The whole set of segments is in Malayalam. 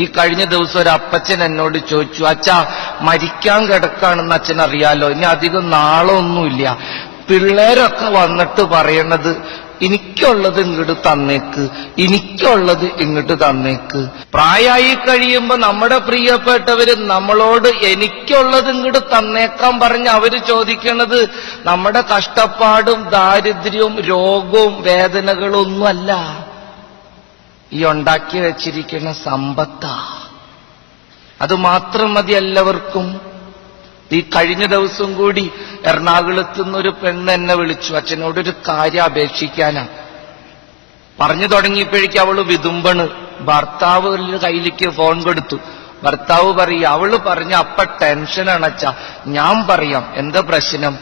ഈ കഴിഞ്ഞ ദിവസം ഒരു അപ്പച്ചൻ എന്നോട് ചോദിച്ചു, അച്ഛാ മരിക്കാൻ കിടക്കാണെന്ന് അച്ഛൻ അറിയാലോ, ഇനി അധികം നാളൊന്നുമില്ല, പിള്ളേരൊക്കെ വന്നിട്ട് പറയണത് എനിക്കുള്ളത് ഇങ്ങോട്ട് തന്നേക്ക്, എനിക്കുള്ളത് ഇങ്ങോട്ട് തന്നേക്ക്. പ്രായമായി കഴിയുമ്പോ നമ്മുടെ പ്രിയപ്പെട്ടവര് നമ്മളോട് എനിക്കുള്ളത് ഇങ്ങോട്ട് തന്നേക്കാൻ പറഞ്ഞ് അവര് ചോദിക്കണത് നമ്മുടെ കഷ്ടപ്പാടും ദാരിദ്ര്യവും രോഗവും വേദനകളും ഒന്നുമല്ല, ഈ ഉണ്ടാക്കി വെച്ചിരിക്കുന്ന സമ്പത്താ. അത് മാത്രം മതി എല്ലാവർക്കും. ഈ കഴിഞ്ഞ ദിവസം കൂടി എറണാകുളത്ത് നിന്നൊരു പെണ്ണ് എന്നെ വിളിച്ചു, അച്ഛനോടൊരു കാര്യം അപേക്ഷിക്കാനാ. പറഞ്ഞു തുടങ്ങിയപ്പോഴേക്കും അവള് വിതുമ്പണ്. ഭർത്താവ് കയ്യിലേക്ക് ഫോൺ കൊടുത്തു. ഭർത്താവ് പറയും, അവള് പറഞ്ഞ അപ്പ ടെൻഷനാണ് അച്ഛാ. ഞാൻ പറയാം എന്താ പ്രശ്നം?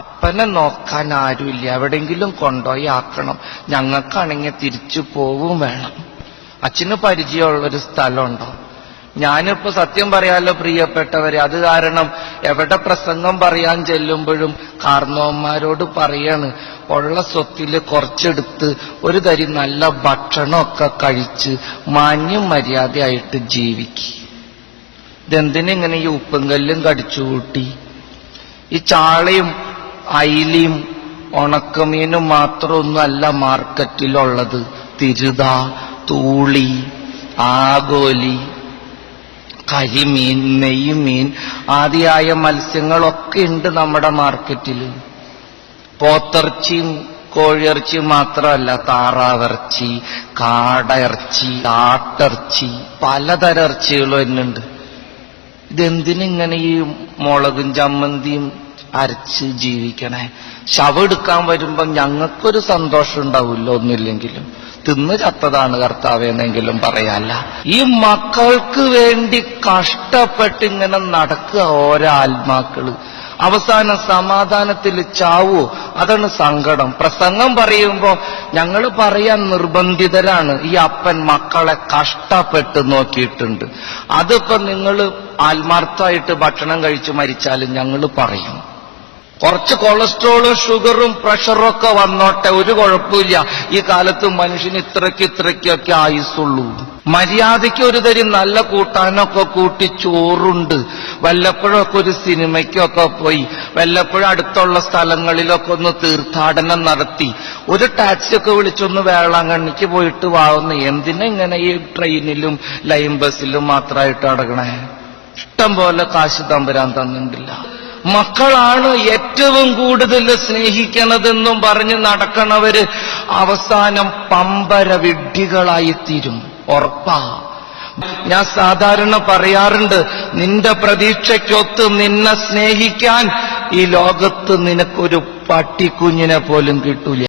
അപ്പനെ നോക്കാൻ ആരുമില്ല, എവിടെങ്കിലും കൊണ്ടുപോയി ആക്കണം, ഞങ്ങൾക്കാണെങ്കിൽ തിരിച്ചു പോവും വേണം. അച്ഛന് പരിചയമുള്ളൊരു സ്ഥലമുണ്ടോ? ഞാനിപ്പോ സത്യം പറയാലോ പ്രിയപ്പെട്ടവരെ, അത് കാരണം എവിടെ പ്രസംഗം പറയാൻ ചെല്ലുമ്പോഴും കാർന്നവന്മാരോട് പറയാണ്, ഉള്ള സ്വത്തില് കുറച്ചെടുത്ത് ഒരു തരി നല്ല ഭക്ഷണമൊക്കെ കഴിച്ച് മാന്യം മര്യാദയായിട്ട് ജീവിക്കും. ഇതെന്തിനിങ്ങനെ ഈ ഉപ്പും കല്ലും കടിച്ചു കൂട്ടി? ഈ ചാളയും അയിലയും ഉണക്കമീനും മാത്രമൊന്നുമല്ല മാർക്കറ്റിലുള്ളത്. തിരുത, തൂളി, ആഗോലി, കരിമീൻ, നെയ്മീൻ ആദിയായ മത്സ്യങ്ങളൊക്കെ ഉണ്ട് നമ്മുടെ മാർക്കറ്റിൽ. പോത്തിറച്ചിയും കോഴിയിറച്ചിയും മാത്രമല്ല, താറാവിറച്ചി, കാടയിറച്ചി, ആട്ടിറച്ചി, പലതരം ഇറച്ചികളും എന്നുണ്ട്. ഇതെന്തിനിങ്ങനെ ഈ മുളകും ചമ്മന്തിയും അരച്ച് ജീവിക്കണേ? ശവം എടുക്കാൻ വരുമ്പം ഞങ്ങൾക്കൊരു സന്തോഷം ഉണ്ടാവില്ല, ഒന്നുമില്ലെങ്കിലും തിന്ന് ചത്തതാണ് കർത്താവെന്നെങ്കിലും പറയാല്ല. ഈ മക്കൾക്ക് വേണ്ടി കഷ്ടപ്പെട്ടിങ്ങനെ നടക്കുക ഓരോ ആത്മാക്കള്. അവസാനം സമാധാനത്തിൽ ചാവോ? അതാണ് സങ്കടം. പ്രസംഗം പറയുമ്പോ ഞങ്ങൾ പറയാൻ നിർബന്ധിതരാണ്. ഈ അപ്പൻ മക്കളെ കഷ്ടപ്പെട്ട് നോക്കിയിട്ടുണ്ട്. അതിപ്പോ നിങ്ങൾ ആത്മാർത്ഥമായിട്ട് ഭക്ഷണം കഴിച്ച് മരിച്ചാലും ഞങ്ങൾ പറയും. കുറച്ച് കൊളസ്ട്രോളും ഷുഗറും പ്രഷറും ഒക്കെ വന്നോട്ടെ, ഒരു കുഴപ്പമില്ല. ഈ കാലത്ത് മനുഷ്യന് ഇത്രയ്ക്കൊക്കെ ആയുസുള്ളൂ. മര്യാദയ്ക്ക് ഒരു തരി നല്ല കൂട്ടാനൊക്കെ കൂട്ടി ചോറുണ്ട്, വല്ലപ്പോഴൊക്കെ ഒരു സിനിമയ്ക്കൊക്കെ പോയി, വല്ലപ്പോഴും അടുത്തുള്ള സ്ഥലങ്ങളിലൊക്കെ ഒന്ന് തീർത്ഥാടനം നടത്തി, ഒരു ടാക്സിയൊക്കെ വിളിച്ചൊന്ന് വേളാങ്കണ്ണിക്ക് പോയിട്ട് വാങ്ങുന്ന. എന്തിനാ ഇങ്ങനെ ഈ ട്രെയിനിലും ലൈൻ ബസ്സിലും മാത്രമായിട്ട് അടങ്ങണേ? ഇഷ്ടം പോലെ കാശ് തമ്പുരാൻ തന്നിട്ടില്ല. മക്കളാണ് ഏറ്റവും കൂടുതൽ സ്നേഹിക്കണതെന്നും പറഞ്ഞ് നടക്കണവര് അവസാനം പമ്പര വിഡ്ഢികളായിത്തീരും, ഉറപ്പാ. ഞാൻ സാധാരണ പറയാറുണ്ട്, നിന്റെ പ്രതീക്ഷയ്ക്കൊത്ത് നിന്നെ സ്നേഹിക്കാൻ ഈ ലോകത്ത് നിനക്കൊരു പട്ടിക്കുഞ്ഞിനെ പോലും കിട്ടൂല.